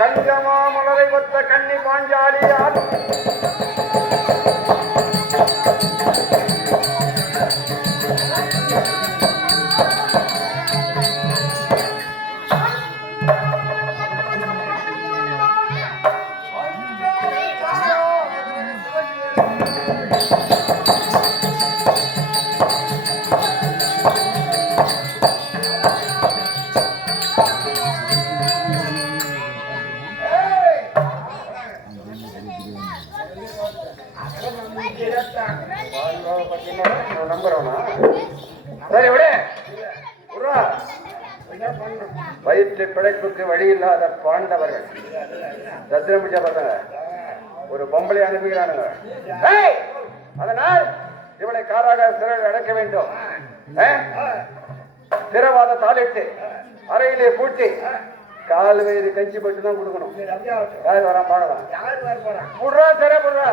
கஞ்சமா மலரை ஒத்த கண்ணி பாஞ்சாலியால் சரி விட வயிற்று பிழைப்புக்கு வழி இல்லாத பாண்டவர்கள் தத்திரமிச்ச பசங்க ஒரு பொம்பளை அனுப்புகிறானுங்க. அதனால் இவளை காராக சிறையில் அடைக்க வேண்டும். சிறவாத தாளிட்டு அறையிலே பூட்டி கால் வயிறு கஞ்சி போட்டு தான் கொடுக்கணும். யார் வரா பார்க்கலாம். புடுறா சிறை புடுறா.